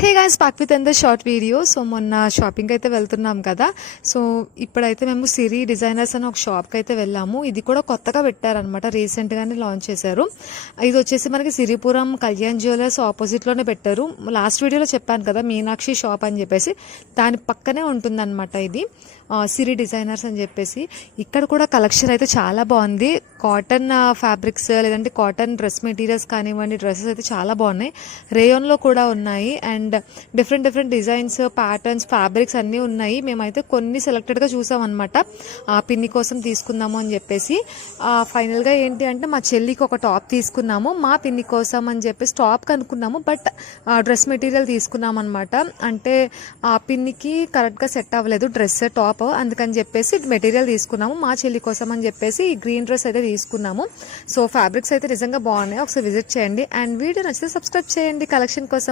Hey guys back with అందర్ short video. So మొన్న shopping అయితే వెళ్తున్నాం కదా. సో ఇప్పుడైతే మేము సిరి డిజైనర్స్ అని ఒక షాప్కి అయితే వెళ్ళాము. ఇది కూడా కొత్తగా పెట్టారనమాట, రీసెంట్గానే లాంచ్ చేశారు. ఇది వచ్చేసి మనకి సిరిపురం కళ్యాణ్ జ్యువెలర్స్ ఆపోజిట్లోనే పెట్టారు. లాస్ట్ వీడియోలో చెప్పాను కదా మీనాక్షి షాప్ అని చెప్పేసి, దాని పక్కనే ఉంటుందన్నమాట ఇది సిరి డిజైనర్స్ అని చెప్పేసి. ఇక్కడ కూడా కలెక్షన్ అయితే చాలా బాగుంది. కాటన్ ఫ్యాబ్రిక్స్ లేదంటే కాటన్ డ్రెస్ మెటీరియల్స్ కానివ్వండి, డ్రెస్సెస్ అయితే చాలా బాగున్నాయి. రేయోన్లో కూడా ఉన్నాయి and different designs, patterns, fabrics అన్నీ ఉన్నాయి. మేమైతే కొన్ని సెలెక్టెడ్గా చూసామన్నమాట, పిన్ని కోసం తీసుకుందాము అని చెప్పేసి. ఫైనల్గా ఏంటి అంటే మా చెల్లికి ఒక టాప్ తీసుకున్నాము, మా పిన్ని కోసం అని చెప్పేసి టాప్ కనుక్కున్నాము. బట్ డ్రెస్ మెటీరియల్ తీసుకున్నాం అనమాట. అంటే ఆ పిన్నికి కరెక్ట్గా సెట్ అవ్వలేదు డ్రెస్ టాప్, అందుకని చెప్పేసి మెటీరియల్ తీసుకున్నాము. మా చెల్లి కోసం అని చెప్పేసి ఈ గ్రీన్ డ్రెస్ అయితే తీసుకున్నాము. సో ఫ్యాబ్రిక్స్ అయితే నిజంగా బాగున్నాయి, ఒకసారి విజిట్ చేయండి అండ్ వీడియో నచ్చితే సబ్స్క్రైబ్ చేయండి కలెక్షన్ కోసం.